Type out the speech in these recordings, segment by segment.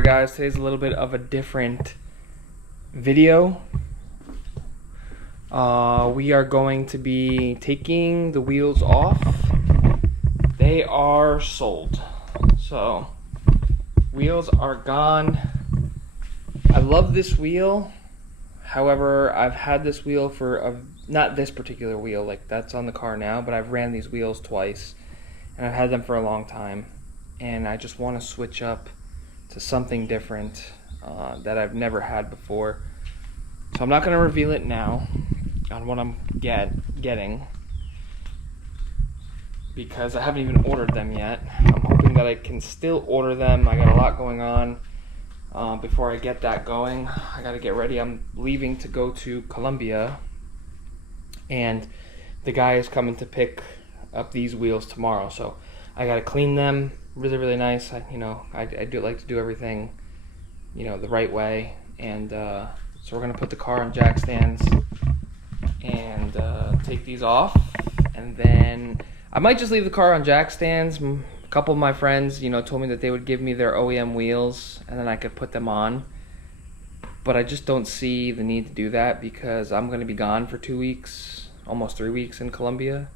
Alright guys, today's a little bit of a different video. We are going to be taking the wheels off. They are sold. So, wheels are gone. I love this wheel. However, I've had this wheel for, not this particular wheel, like that's on the car now, but I've ran these wheels twice. And I've had them for a long time. And I just want to switch up to something different that I've never had before. So I'm not going to reveal it now on what I'm getting because I haven't even ordered them yet. I'm hoping that I can still order them. I got a lot going on before I get that going. I got to get ready. I'm leaving to go to Colombia, and the guy is coming to pick up these wheels tomorrow. So I got to clean them really nice. I do like to do everything the right way, and so we're gonna put the car on jack stands and take these off, and then I might just leave the car on jack stands. A couple of my friends told me that they would give me their OEM wheels and then I could put them on, but I just don't see the need to do that because I'm gonna be gone for 2 weeks, almost 3 weeks in Colombia,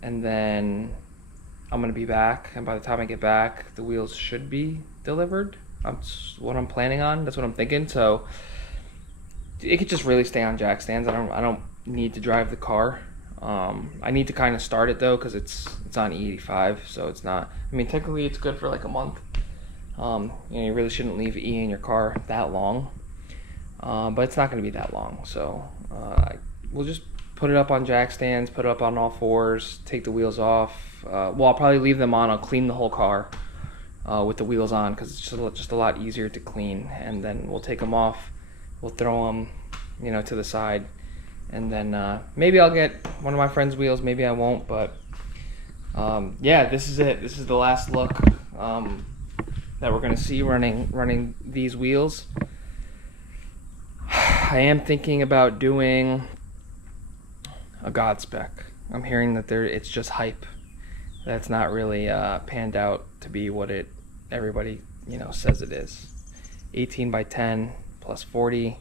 and then I'm gonna be back, and by the time I get back, the wheels should be delivered. That's what I'm planning on. That's what I'm thinking. So it could just really stay on jack stands. I don't need to drive the car. I need to kind of start it though, because it's on E85, so it's not. I mean, technically it's good for like a month. You really shouldn't leave E in your car that long, but it's not gonna be that long. So we'll just put it up on jack stands, put it up on all fours, take the wheels off. Well, I'll probably leave them on. I'll clean the whole car with the wheels on because it's just a lot easier to clean. And then we'll take them off. We'll throw them, to the side. And then maybe I'll get one of my friend's wheels. Maybe I won't. But yeah, this is it. This is the last look that we're gonna see running these wheels. I am thinking about doing a God spec. I'm hearing that it's just hype. That's not really panned out to be what everybody says it is. 18 by 10 plus 40.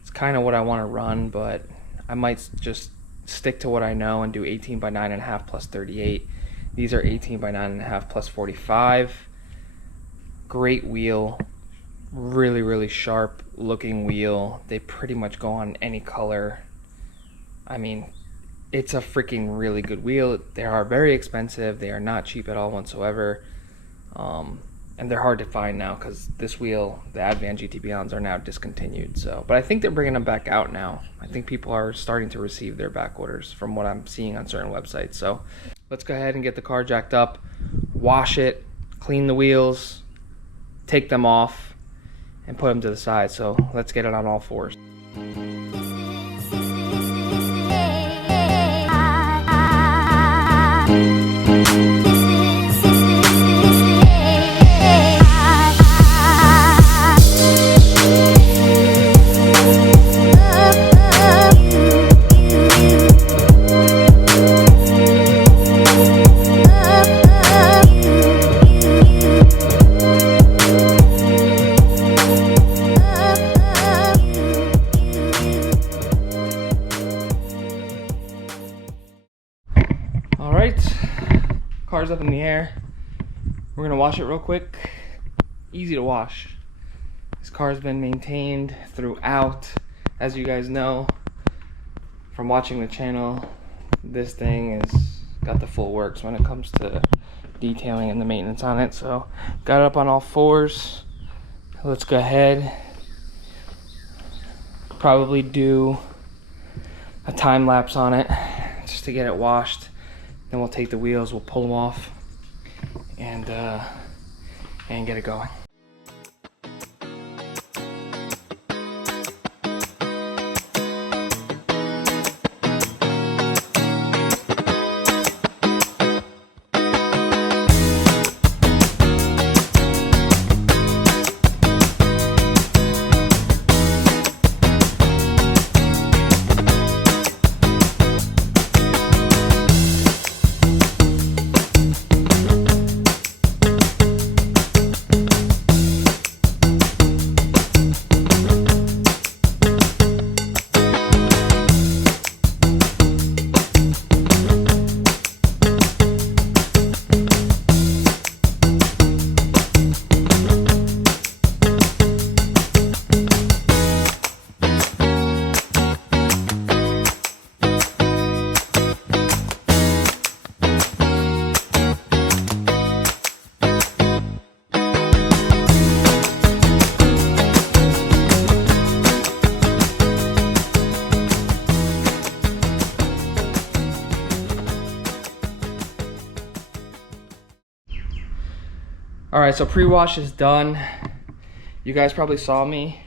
It's kind of what I want to run, but I might just stick to what I know and do 18 by 9.5 plus 38. These are 18 by 9.5 plus 45. Great wheel. Really sharp looking wheel. They pretty much go on any color. I mean, it's a freaking really good wheel. They are very expensive. They are not cheap at all whatsoever. And they're hard to find now because this wheel, the Advan GT Beyonds, are now discontinued. So, but I think they're bringing them back out now. I think people are starting to receive their back orders from what I'm seeing on certain websites. So let's go ahead and get the car jacked up, wash it, clean the wheels, take them off, and put them to the side. So let's get it on all fours. Car's up in the air. We're gonna wash it real quick. Easy to wash. This car's been maintained throughout. As you guys know from watching the channel, this thing has got the full works when it comes to detailing and the maintenance on it. So got it up on all fours. Let's go ahead, probably do a time lapse on it just to get it washed. Then we'll take the wheels, we'll pull them off, and get it going. Alright, so pre-wash is done. You guys probably saw me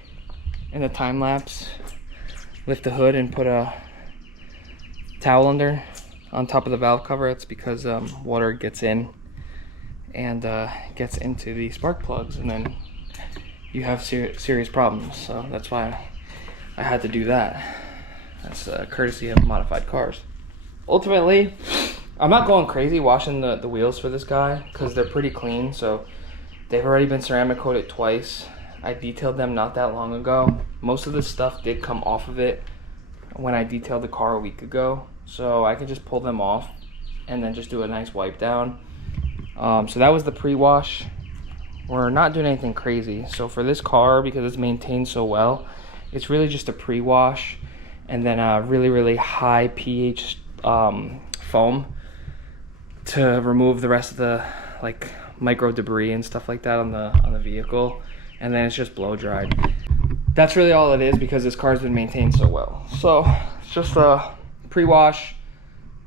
in the time lapse lift the hood and put a towel under on top of the valve cover. It's because water gets in and gets into the spark plugs, and then you have serious problems. So that's why I had to do that. That's courtesy of modified cars. Ultimately, I'm not going crazy washing the wheels for this guy because they're pretty clean. So they've already been ceramic coated twice. I detailed them not that long ago. Most of the stuff did come off of it when I detailed the car a week ago. So I can just pull them off and then just do a nice wipe down. So that was the pre-wash. We're not doing anything crazy. So for this car, because it's maintained so well, it's really just a pre-wash and then a really high pH foam to remove the rest of the like micro debris and stuff like that on the vehicle, and then it's just blow dried. That's really all it is because this car's been maintained so well. So it's just a pre-wash,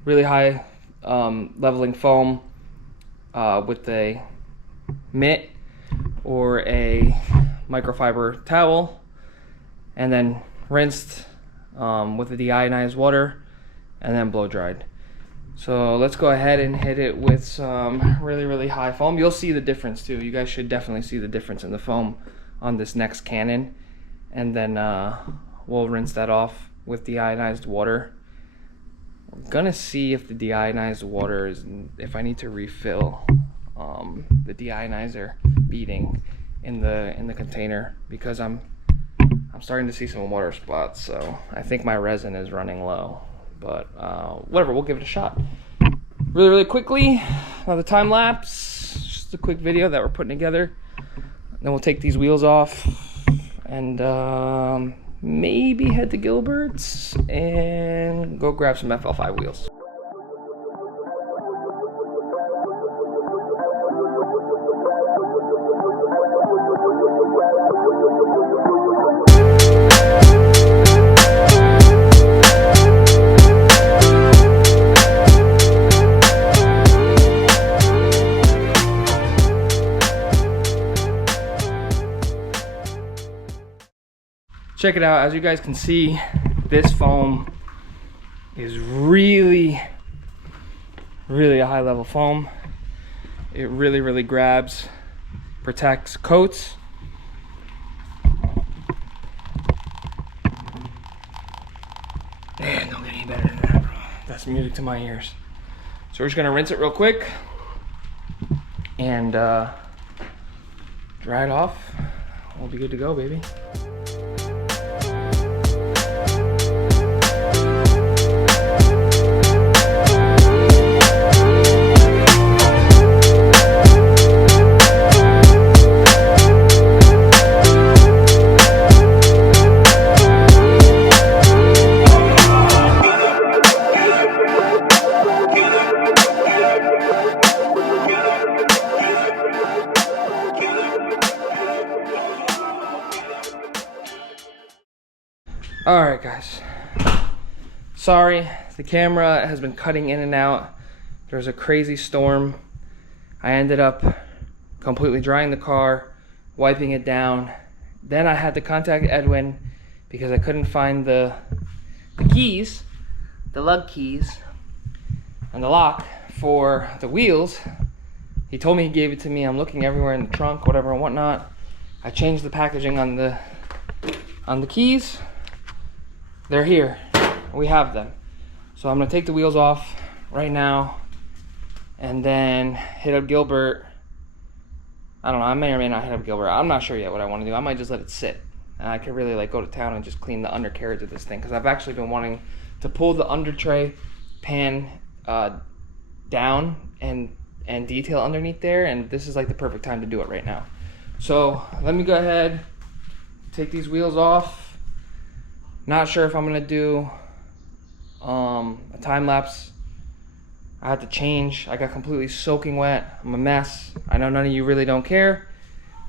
really high leveling foam with a mitt or a microfiber towel, and then rinsed with the deionized water and then blow dried. So let's go ahead and hit it with some really high foam. You'll see the difference too. You guys should definitely see the difference in the foam on this next Canon, and then we'll rinse that off with deionized water. We're gonna see if the deionized water is, if I need to refill the deionizer beading in the container, because I'm starting to see some water spots. So I think my resin is running low, but whatever, we'll give it a shot. Really quickly, another time lapse, just a quick video that we're putting together. Then we'll take these wheels off and maybe head to Gilbert's and go grab some FL5 wheels. Check it out. As you guys can see, this foam is really a high level foam. It really grabs, protects, coats. Man, don't get any better than that, bro. That's music to my ears. So we're just gonna rinse it real quick and dry it off. We'll be good to go, baby. Alright guys, sorry, the camera has been cutting in and out. There's a crazy storm. I ended up completely drying the car, wiping it down. Then I had to contact Edwin because I couldn't find the keys, the lug keys, and the lock for the wheels. He told me he gave it to me. I'm looking everywhere in the trunk, whatever and whatnot. I changed the packaging on the keys. They're here. We have them. So I'm gonna take the wheels off right now and then hit up Gilbert. I don't know, I may or may not hit up Gilbert. I'm not sure yet what I want to do. I might just let it sit, and I could really like go to town and just clean the undercarriage of this thing, because I've actually been wanting to pull the under tray pan down and detail underneath there, and this is like the perfect time to do it right now. So let me go ahead, take these wheels off. Not sure if I'm gonna do a time lapse. I had to change. I got completely soaking wet. I'm a mess. I know none of you really don't care,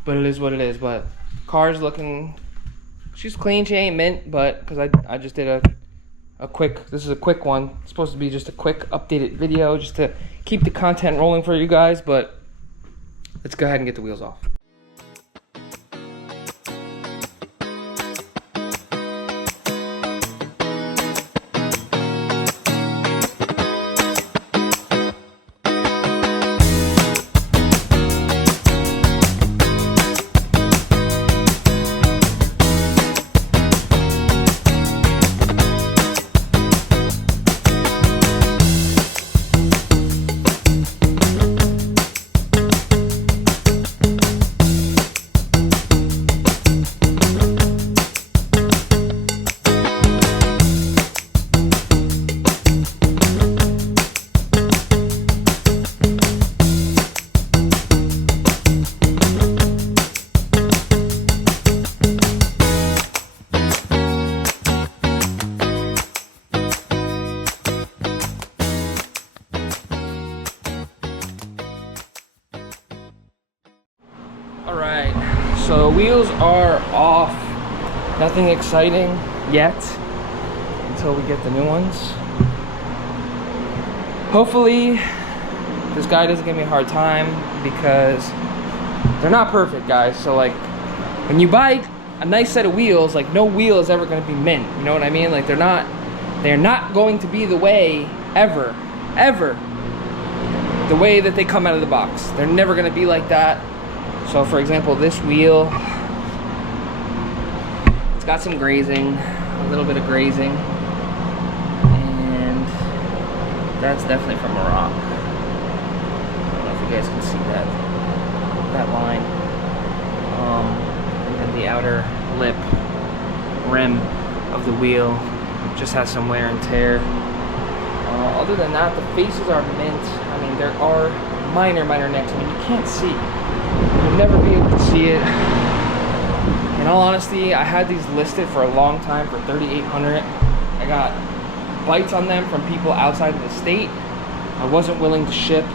but it is what it is. But car's looking, she's clean. She ain't mint, but because I just did a quick, this is a quick one. It's supposed to be just a quick updated video just to keep the content rolling for you guys, but let's go ahead and get the wheels off. Alright, so wheels are off. Nothing exciting yet until we get the new ones. Hopefully this guy doesn't give me a hard time because they're not perfect, guys. So like when you buy a nice set of wheels, like no wheel is ever going to be mint, you know what I mean? Like they're not going to be the way ever the way that they come out of the box. They're never going to be like that. So for example, this wheel, it's got some grazing, a little bit of grazing, and that's definitely from a rock. I don't know if you guys can see that line. And then the outer lip rim of the wheel just has some wear and tear. Other than that, the faces are mint. I mean, there are minor nicks. I mean, you can't see. You'll never be able to see it. In all honesty, I had these listed for a long time for $3,800. I got bites on them from people outside of the state. I wasn't willing to ship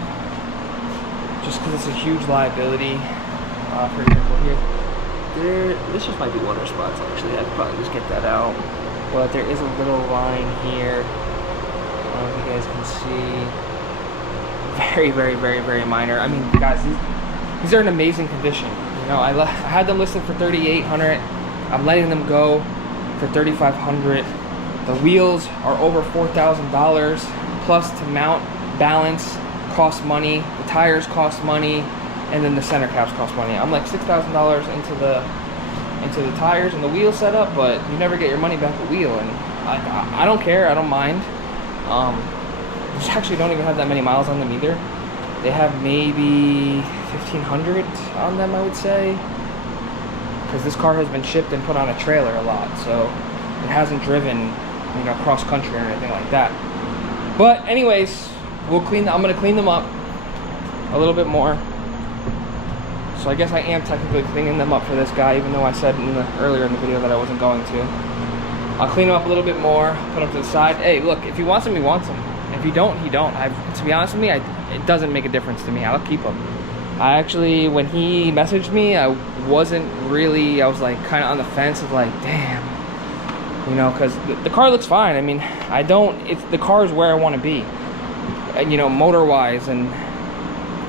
just because it's a huge liability. For example, this just might be one of their spots actually. I could probably just get that out. But there is a little line here. I don't know if you guys can see. Very minor. I mean, guys, these are in amazing condition. You know, I had them listed for $3,800. I'm letting them go for $3,500. The wheels are over $4,000 plus to mount, balance costs money. The tires cost money, and then the center caps cost money. I'm like $6,000 into the tires and the wheel setup, but you never get your money back a wheel, and I don't care. I don't mind. These actually don't even have that many miles on them either. They have maybe 1,500 on them, I would say, because this car has been shipped and put on a trailer a lot, so it hasn't driven, you know, cross country or anything like that. But anyways, I'm gonna clean them up a little bit more. So I guess I am technically cleaning them up for this guy, even though I said earlier in the video that I wasn't going to. I'll clean them up a little bit more, put them to the side. Hey, look, if he wants them, he wants them. If he don't, he don't. To be honest with me, it doesn't make a difference to me. I'll keep them. I actually, when he messaged me, I was like kind of on the fence of like, damn, you know, because the car looks fine. I mean, the car is where I want to be, and, you know, motor wise, and,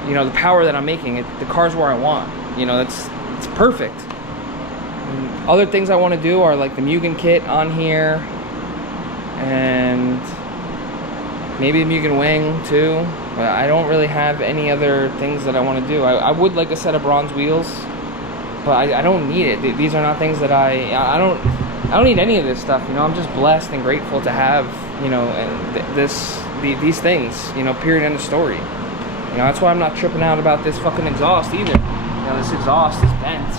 you know, the power that I'm making, the car's where I want. You know, it's perfect. And other things I want to do are like the Mugen kit on here, and maybe the Mugen wing too. But I don't really have any other things that I want to do. I would like a set of bronze wheels, but I don't need it. These are not things that I don't need any of this stuff. You know, I'm just blessed and grateful to have, you know, these things. You know, period, end of story. You know, that's why I'm not tripping out about this fucking exhaust either. You know, this exhaust is bent,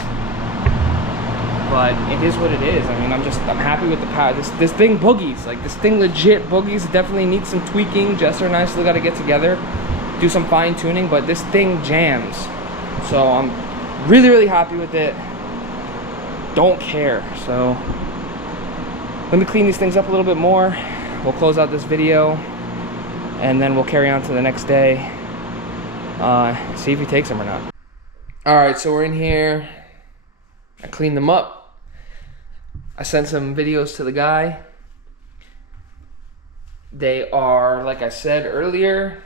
but it is what it is. I mean, I'm happy with the power. This thing boogies. Like, this thing legit boogies. It definitely needs some tweaking. Jester and I still got to get together, do some fine tuning, but this thing jams. So I'm really happy with it. Don't care. So let me clean these things up a little bit more. We'll close out this video, and then we'll carry on to the next day. See if he takes them or not. All right, so we're in here. I cleaned them up. I sent some videos to the guy. They are, like I said earlier,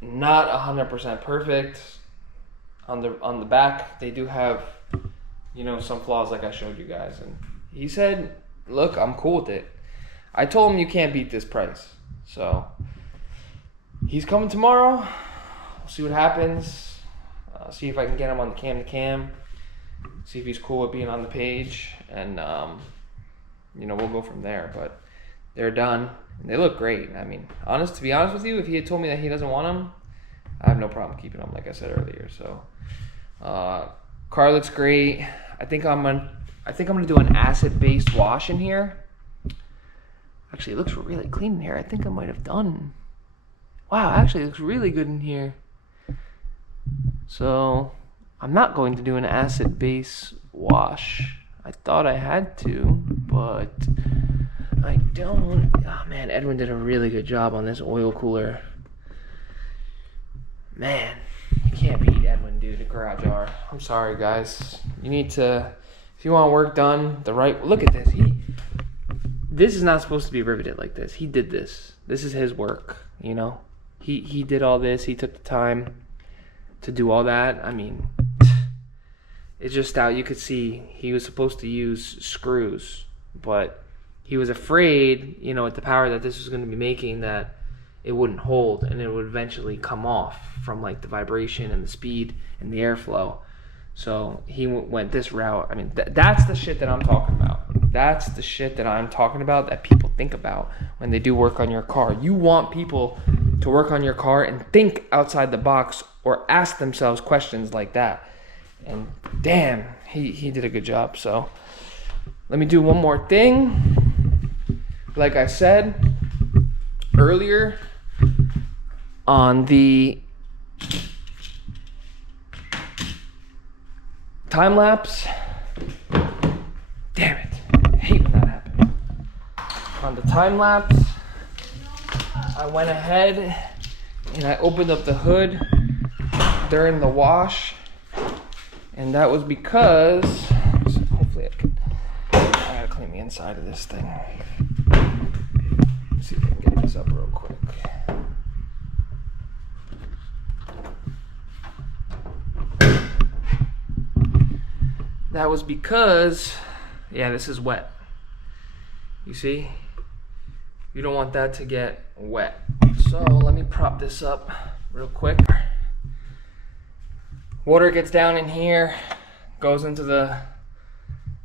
not 100% perfect. on the back, they do have, you know, some flaws like I showed you guys. And he said, look, I'm cool with it. I told him you can't beat this price. So he's coming tomorrow. We'll see what happens. See if I can get him on the cam-to-cam. See if he's cool with being on the page. And, you know, we'll go from there. But they're done. And they look great. I mean, to be honest with you, if he had told me that he doesn't want them, I have no problem keeping them, like I said earlier. So, car looks great. I think I'm gonna do an acid-based wash in here. Actually, it looks really clean in here. I think I might have done. Wow, actually, it looks really good in here. So, I'm not going to do an acid-based wash. I thought I had to, but I don't. Oh man, Edwin did a really good job on this oil cooler. Man, you can't beat Edwin, dude, at Garage R. I'm sorry, guys. You need to, if you want work done the right, look at this. This is not supposed to be riveted like this. He did this. This is his work, you know. He did all this. He took the time to do all that. I mean, it's just out. You could see he was supposed to use screws, but he was afraid, you know, at the power that this was going to be making, that it wouldn't hold and it would eventually come off from like the vibration and the speed and the airflow. So he went this route. I mean, that's the shit that I'm talking about. That's the shit that I'm talking about that people think about when they do work on your car. You want people to work on your car and think outside the box or ask themselves questions like that. And damn, he did a good job. So let me do one more thing. Like I said earlier, on the time lapse, damn it, I hate when that happens. On the time lapse, I went ahead and I opened up the hood during the wash, and that was because, hopefully I gotta clean the inside of this thing. Let's see if I can get this up real quick. That was because, yeah, this is wet. You see? You don't want that to get wet. So let me prop this up real quick. Water gets down in here, goes into the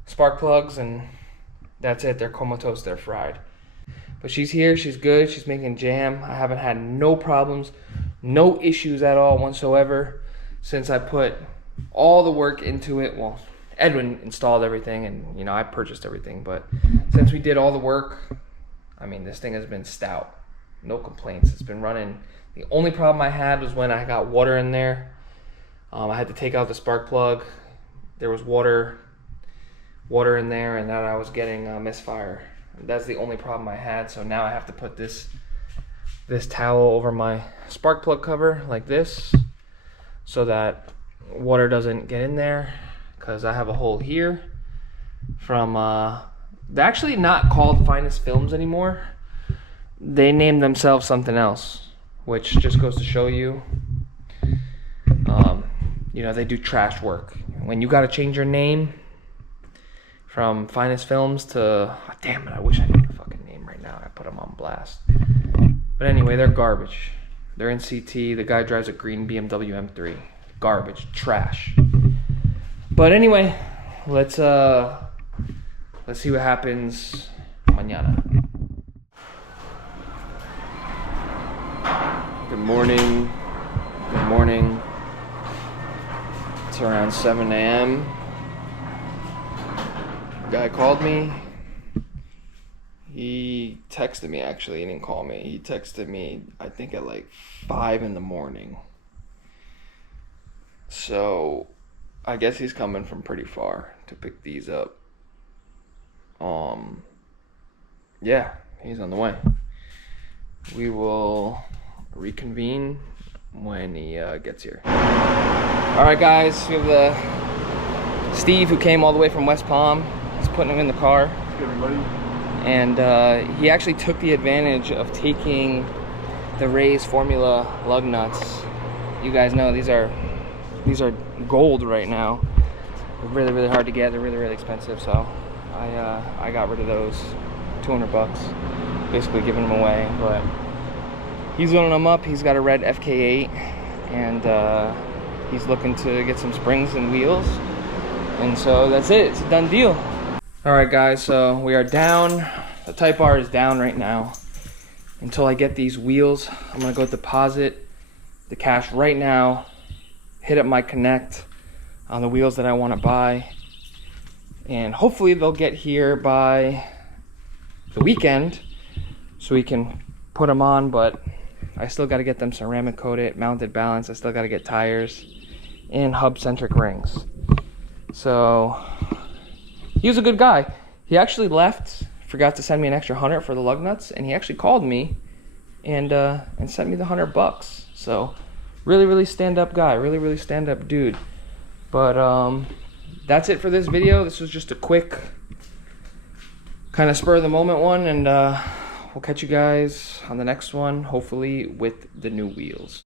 spark plugs, and that's it. They're comatose, they're fried. But she's here, she's good, she's making jam. I haven't had no problems, no issues at all whatsoever since I put all the work into it. Well, Edwin installed everything and, you know, I purchased everything, but since we did all the work, I mean, this thing has been stout. No complaints. It's been running. The only problem I had was when I got water in there. I had to take out the spark plug. There was water in there, and that I was getting misfire. That's the only problem I had. So now I have to put this towel over my spark plug cover like this, so that water doesn't get in there. Because I have a hole here from they're actually not called Finest Films anymore. They named themselves something else, which just goes to show you, you know, they do trash work. When you got to change your name from Finest Films to, oh, damn it, I wish I knew the fucking name right now. I put them on blast. But anyway, they're garbage. They're in CT. The guy drives a green BMW M3. Garbage, trash. But anyway, let's see what happens mañana. Good morning. Good morning. It's around 7 a.m. Guy called me. He texted me, actually. He didn't call me. He texted me, I think at like 5 in the morning. So I guess he's coming from pretty far to pick these up. Yeah, he's on the way. We will reconvene when he gets here. All right, guys, we have the Steve who came all the way from West Palm. He's putting him in the car. Hey, everybody. And he actually took the advantage of taking the Ray's Formula lug nuts. You guys know these are These are gold right now. They're really, really hard to get. They're really, really expensive. So I got rid of those. 200 bucks. Basically giving them away. But he's loading them up. He's got a red FK8. And he's looking to get some springs and wheels. And so that's it. It's a done deal. Alright guys, so we are down. The Type R is down right now. Until I get these wheels, I'm going to go deposit the cash right now. Hit up my Connect on the wheels that I want to buy. And hopefully they'll get here by the weekend. So we can put them on, but I still got to get them ceramic coated, mounted balance. I still got to get tires and hub centric rings. So he was a good guy. He actually left, forgot to send me an extra 100 for the lug nuts, and he actually called me and sent me the 100 bucks. So really, really stand-up guy, really, really stand-up dude. But that's it for this video. This was just a quick kind of spur of the moment one, and we'll catch you guys on the next one, hopefully with the new wheels.